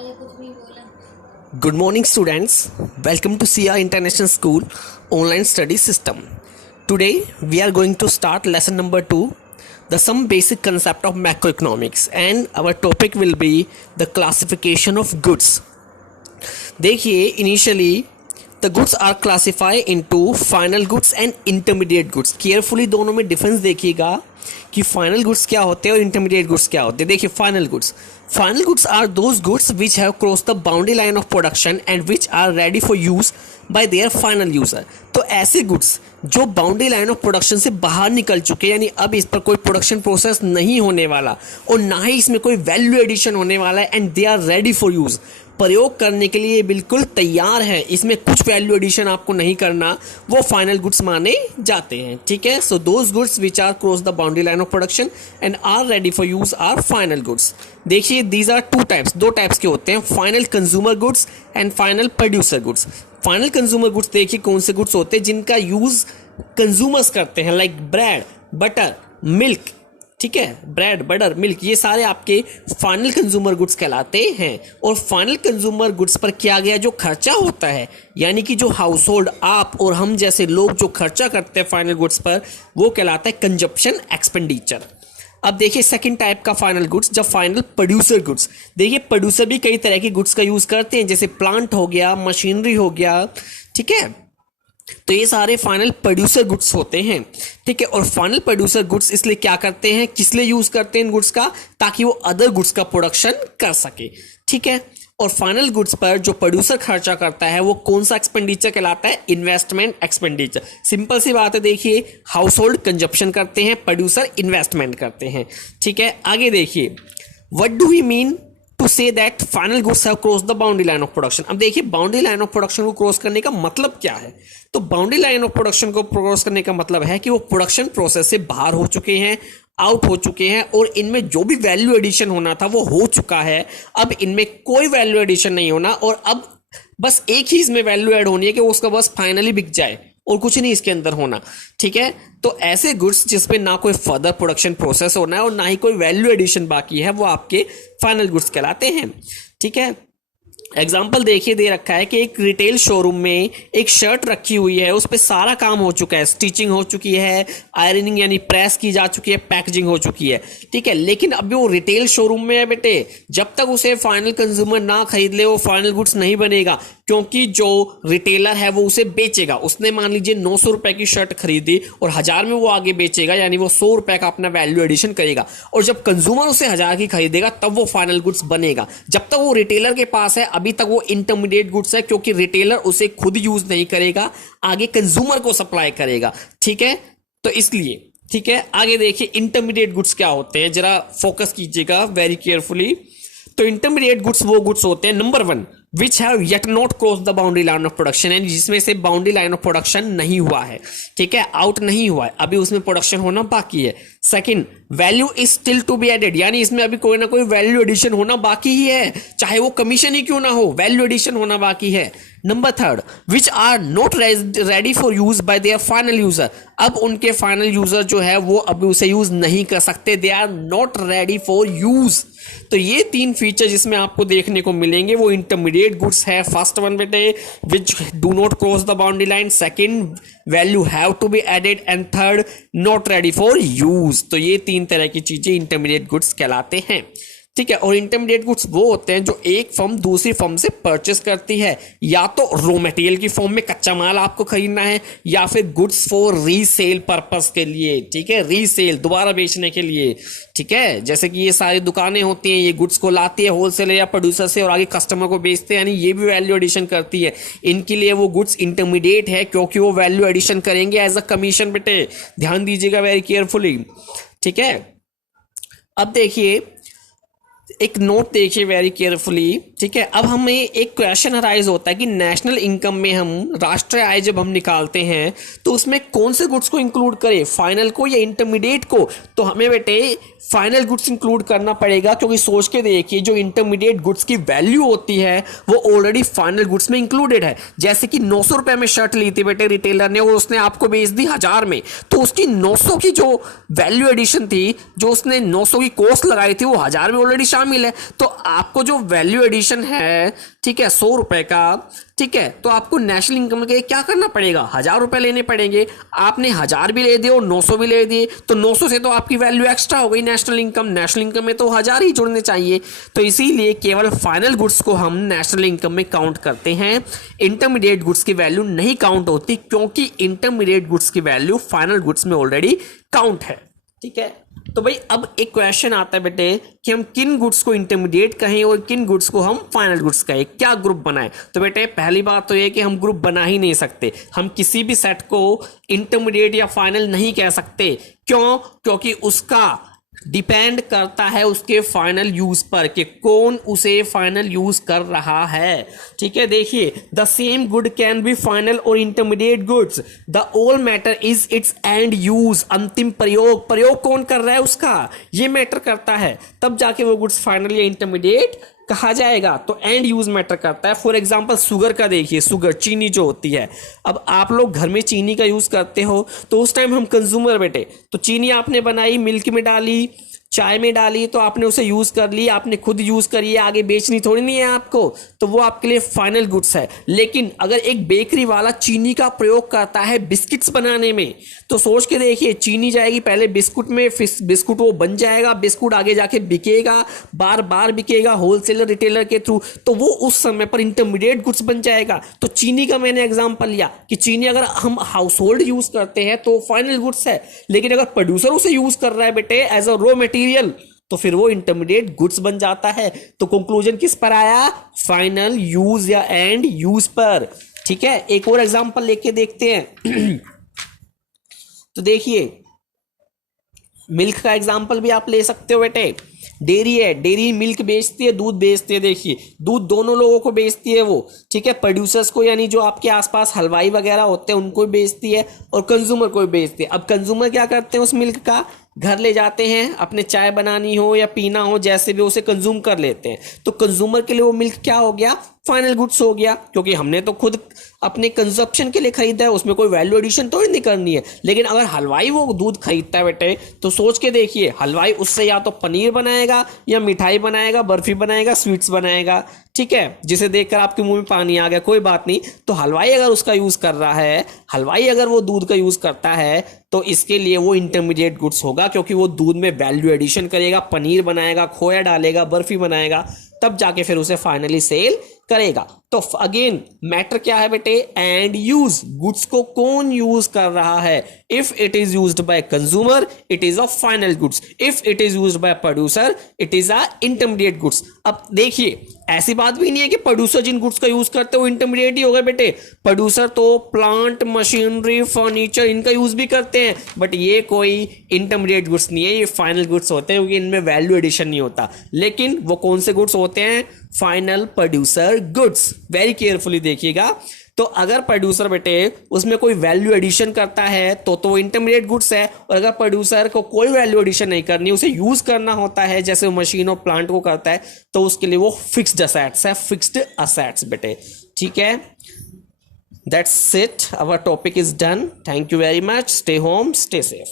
अरे कुछ नहीं बोला। Good morning, students. Welcome to CR International School online study system. Today, we are going to start lesson number 2, the some basic concept of macroeconomics, and our topic will be the classification of goods. देखिए, initially the goods are classified into final goods and intermediate goods. Carefully दोनों में difference देखिएगा कि final goods क्या होते हैं और intermediate goods क्या होते हैं। देखिए, final goods are those goods which have cross the boundary line of production and which are ready for use by their final user. तो ऐसे गुड्स जो बाउंड्री लाइन ऑफ प्रोडक्शन से बाहर निकल चुके हैं, यानी अब इस पर कोई प्रोडक्शन प्रोसेस नहीं होने वाला और ना ही इसमें कोई वैल्यू एडिशन होने वाला है, and they are ready for use, प्रयोग करने के लिए बिल्कुल तैयार है, इसमें कुछ वैल्यू एडिशन आपको नहीं करना, वो फाइनल गुड्स माने जाते हैं। ठीक है, so those goods which are cross the boundary line of production and are ready for use are final goods. देखिए, दीज आर टू टाइप्स, दो टाइप्स के होते हैं, final consumer goods and final producer goods. Final consumer goods देखिए कौन से goods होते हैं जिनका यूज कंज्यूमर्स करते हैं, लाइक ब्रेड, बटर, मिल्क। ठीक है, ब्रेड, बटर, मिल्क, ये सारे आपके फाइनल कंज्यूमर गुड्स कहलाते हैं। और फाइनल कंज्यूमर गुड्स पर किया गया जो खर्चा होता है, यानी कि जो हाउस होल्ड, आप और हम जैसे लोग जो खर्चा करते हैं फाइनल गुड्स पर, वो कहलाता है कंजप्शन एक्सपेंडिचर। अब देखिए सेकंड टाइप का फाइनल गुड्स, जब फाइनल प्रोड्यूसर गुड्स। देखिए, प्रोड्यूसर भी कई तरह के गुड्स का यूज करते हैं, जैसे प्लांट हो गया, मशीनरी हो गया। ठीक है, तो ये सारे फाइनल प्रोड्यूसर गुड्स होते हैं। ठीक है, और फाइनल प्रोड्यूसर गुड्स इसलिए क्या करते हैं, किस लिए यूज करते हैं इन गुड्स का, ताकि वो अदर गुड्स का प्रोडक्शन कर सके। ठीक है, और फाइनल गुड्स पर जो प्रोड्यूसर खर्चा करता है वो कौन सा एक्सपेंडिचर कहलाता है, इन्वेस्टमेंट एक्सपेंडिचर। सिंपल सी बात है, देखिए, हाउस होल्ड कंजप्शन करते हैं, प्रोड्यूसर इन्वेस्टमेंट करते हैं। ठीक है, आगे देखिए, what do we mean to say that final goods have cross the boundary line of production. अब देखिए, बाउंड्री लाइन ऑफ प्रोडक्शन को क्रॉस करने का मतलब क्या है। तो बाउंड्री लाइन ऑफ प्रोडक्शन को क्रॉस करने का मतलब है कि वो प्रोडक्शन प्रोसेस से बाहर हो चुके हैं, आउट हो चुके हैं, और इनमें जो भी वैल्यू एडिशन होना था वो हो चुका है। अब इनमें कोई वैल्यू एडिशन नहीं होना, और अब बस एक ही इसमें वैल्यू एड होनी है कि उसका बस फाइनली बिक जाए, और कुछ नहीं इसके अंदर होना। ठीक है, तो ऐसे गुड्स जिसपे ना कोई फर्दर प्रोडक्शन प्रोसेस होना है और ना ही कोई वैल्यू एडिशन बाकी है, वो आपके फाइनल गुड्स कहलाते हैं। ठीक है, एग्जाम्पल देखिए दे रखा है कि एक रिटेल शोरूम में एक शर्ट रखी हुई है, उस पर सारा काम हो चुका है, स्टिचिंग हो चुकी है, आयरनिंग यानी प्रेस की जा चुकी है, पैकेजिंग हो चुकी है। ठीक है, लेकिन अभी वो रिटेल शोरूम में है बेटे, जब तक उसे फाइनल कंज्यूमर ना खरीद ले वो फाइनल गुड्स नहीं बनेगा, क्योंकि जो रिटेलर है वो उसे बेचेगा। उसने मान लीजिए 900 रुपए की शर्ट खरीदी और 1000 में वो आगे बेचेगा, यानी वो 100 रुपए का अपना वैल्यू एडिशन करेगा, और जब कंज्यूमर उसे 1000 की खरीदेगा तब वो फाइनल गुड्स बनेगा। जब तक वो रिटेलर के पास है अभी तक वो इंटरमीडिएट गुड्स है, क्योंकि रिटेलर उसे खुद यूज नहीं करेगा, आगे कंज्यूमर को सप्लाई करेगा। ठीक है, तो इसलिए ठीक है, आगे देखिए इंटरमीडिएट गुड्स क्या होते हैं, जरा फोकस कीजिएगा वेरी केयरफुली। तो इंटरमीडिएट गुड्स वो गुड्स होते हैं, number 1, which have yet not cross the boundary line of production, यानी जिसमें से बाउंड्री लाइन ऑफ प्रोडक्शन नहीं हुआ है। ठीक है, आउट नहीं हुआ है, अभी उसमें प्रोडक्शन होना बाकी है। Second, value is still to be added, यानी इसमें अभी कोई ना कोई वैल्यू एडिशन होना बाकी ही है, चाहे वो कमीशन ही क्यों ना हो, वैल्यू एडिशन होना बाकी है। Number 3, which are not ready for use by their final user, अब उनके फाइनल यूजर जो है वो अभी उसे यूज नहीं कर सकते, they are not ready for use. तो ये 3 फीचर जिसमें आपको देखने को मिलेंगे वो इंटरमीडिएट गुड्स है। फर्स्ट वन बेटे, which do not cross the boundary line, second, value have to be added, and third, not ready for use. तो ये 3 तरह की चीजें इंटरमीडिएट गुड्स कहलाते हैं। ठीक है, और इंटरमीडिएट गुड्स वो होते हैं जो एक फर्म दूसरी फर्म से परचेस करती है, या तो रॉ मटेरियल की फॉर्म में कच्चा माल आपको खरीदना है, या फिर गुड्स फॉर रीसेल पर्पस के लिए। ठीक है, रीसेल, दोबारा बेचने के लिए। ठीक है, जैसे कि ये सारी दुकानें होती हैं, ये गुड्स को लाती है होलसेलर या प्रोड्यूसर से और आगे कस्टमर को बेचते हैं, यानी ये भी वैल्यू एडिशन करती है। इनके लिए वो गुड्स इंटरमीडिएट है, क्योंकि वो वैल्यू एडिशन करेंगे एज अ कमीशन। बेटे ध्यान दीजिएगा वेरी केयरफुली। ठीक है, अब देखिए एक नोट देखिए वेरी केयरफुली। ठीक है, अब हमें एक क्वेश्चन अराइज होता है कि नेशनल इनकम में हम राष्ट्रीय आय जब हम निकालते हैं तो उसमें कौन से गुड्स को इंक्लूड करें, फाइनल को या इंटरमीडिएट को। तो हमें बेटे फाइनल गुड्स इंक्लूड करना पड़ेगा, क्योंकि सोच के देखिए जो इंटरमीडिएट गुड्स की वैल्यू होती है वो ऑलरेडी फाइनल गुड्स में इंक्लूडेड है। जैसे कि 900 रुपए में शर्ट ली थी बेटे रिटेलर ने और उसने आपको बेच दी 1000 में, तो उसकी 900 की जो वैल्यू एडिशन थी, जो उसने 900 की कॉस्ट लगाई थी, वो 1000 में ऑलरेडी शामिल है। तो आपको जो वैल्यू एडिशन है, ठीक है, 100 रुपए का, ठीक है, तो आपको नेशनल इनकम के क्या करना पड़ेगा, 1000 रुपए लेने पड़ेंगे। आपने 1000 भी ले दिए और 900 भी ले दिए, तो 900 से तो आपकी वैल्यू एक्स्ट्रा हो गई नेशनल इनकम में तो 1000 ही जुड़ने चाहिए। तो इसीलिए केवल फाइनल गुड्स को हम नेशनल इनकम में काउंट करते हैं, इंटरमीडिएट गुड्स की वैल्यू नहीं काउंट होती, क्योंकि इंटरमीडिएट गुड्स की वैल्यू फाइनल गुड्स में ऑलरेडी काउंट है। ठीक है, तो भाई अब एक क्वेश्चन आता है बेटे कि हम किन गुड्स को इंटरमीडिएट कहें और किन गुड्स को हम फाइनल गुड्स कहें, क्या ग्रुप बनाएं। तो बेटे पहली बात तो ये कि हम ग्रुप बना ही नहीं सकते, हम किसी भी सेट को इंटरमीडिएट या फाइनल नहीं कह सकते। क्यों? क्योंकि उसका डिपेंड करता है उसके फाइनल यूज पर कि कौन उसे फाइनल यूज कर रहा है। ठीक है, देखिए the same good can be final और intermediate goods, the all matter is its end use, अंतिम प्रयोग कौन कर रहा है उसका, ये मैटर करता है, तब जाके वो गुड्स फाइनल या इंटरमीडिएट कहा जाएगा। तो एंड यूज मैटर करता है। फॉर एग्जांपल शुगर का देखिए, शुगर चीनी जो होती है, अब आप लोग घर में चीनी का यूज करते हो तो उस टाइम हम कंज्यूमर बेटे, तो चीनी आपने बनाई, मिल्क में डाली, चाय में डाली, तो आपने उसे यूज कर ली, आपने खुद यूज करी है, आगे बेचनी थोड़ी नहीं है आपको, तो वो आपके लिए फाइनल गुड्स है। लेकिन अगर एक बेकरी वाला चीनी का प्रयोग करता है बिस्किट्स बनाने में, तो सोच के देखिए चीनी जाएगी पहले बिस्कुट में, फिर बिस्कुट वो बन जाएगा, बिस्कुट आगे जाके बिकेगा, बार बार बिकेगा होलसेलर रिटेलर के थ्रू, तो वो उस समय पर इंटरमीडिएट गुड्स बन जाएगा। तो चीनी का मैंने एग्जांपल लिया कि चीनी अगर हम हाउस होल्ड यूज करते हैं तो फाइनल गुड्स है, लेकिन अगर प्रोड्यूसर उसे यूज कर रहा है बेटे एज अ रॉ मटेरियल, तो फिर वो इंटरमीडिएट गुड्स बन जाता है। तो कंक्लूजन किस पर आया, फाइनल यूज या एंड यूज पर। ठीक है, एक और एग्जांपल लेके देखते हैं। तो देखिए मिल्क का एग्जांपल भी आप ले सकते हो बेटे। डेयरी है, डेयरी मिल्क बेचती है, दूध बेचती है, देखिए दूध दोनों लोगों को बेचती है वो, ठीक है, प्रोड्यूसर्स को यानी जो आपके आसपास हलवाई वगैरह होते हैं उनको भी बेचती है और कंज्यूमर को भी बेचती है। अब कंज्यूमर क्या करते हैं, उस मिल्क का घर ले जाते हैं, अपने चाय बनानी हो या पीना हो, जैसे भी उसे कंज्यूम कर लेते हैं। तो कंज्यूमर के लिए वो मिल्क क्या हो गया, फाइनल गुड्स हो गया, क्योंकि हमने तो खुद अपने कंजप्शन के लिए खरीदा है, उसमें कोई वैल्यू एडिशन तो नहीं करनी है। लेकिन अगर हलवाई वो दूध खरीदता है बेटे, तो सोच के देखिए हलवाई उससे या तो पनीर बनाएगा या मिठाई बनाएगा, बर्फी बनाएगा, स्वीट्स बनाएगा, ठीक है, जिसे देखकर आपके मुंह में पानी आ गया, कोई बात नहीं। तो हलवाई अगर उसका यूज कर रहा है, हलवाई अगर वो दूध का यूज करता है, तो इसके लिए वो इंटरमीडिएट गुड्स होगा, क्योंकि वो दूध में वैल्यू एडिशन करेगा, पनीर बनाएगा, खोया डालेगा, बर्फी बनाएगा, तब जाके फिर उसे फाइनली सेल करेगा। तो अगेन मैटर क्या है बेटे, एंड यूज, गुड्स को कौन यूज कर रहा है। If it is used by consumer it is a final goods, if it is used by producer it is a intermediate goods. अब देखिए ऐसी बात भी नहीं है कि प्रोड्यूसर जिन गुड्स का यूज करते हैं वो इंटरमीडिएट ही हो गए बेटे, प्रोड्यूसर तो प्लांट, मशीनरी, फर्नीचर इनका यूज भी करते हैं, बट ये कोई इंटरमीडिएट गुड्स नहीं है, ये फाइनल गुड्स होते हैं, क्योंकि इनमें वैल्यू एडिशन नहीं होता। लेकिन वो कौन से गुड्स होते हैं, final producer goods. Very carefully देखिएगा, तो अगर प्रोड्यूसर बेटे उसमें कोई वैल्यू एडिशन करता है तो वो इंटरमीडिएट गुड्स है, और अगर प्रोड्यूसर को कोई वैल्यू एडिशन नहीं करनी, उसे यूज करना होता है जैसे मशीन और प्लांट को करता है, तो उसके लिए वो फिक्स्ड असेट्स है, फिक्स्ड असेट्स बेटे। ठीक है, that's it, our topic is done. Thank you very much, stay home, stay safe.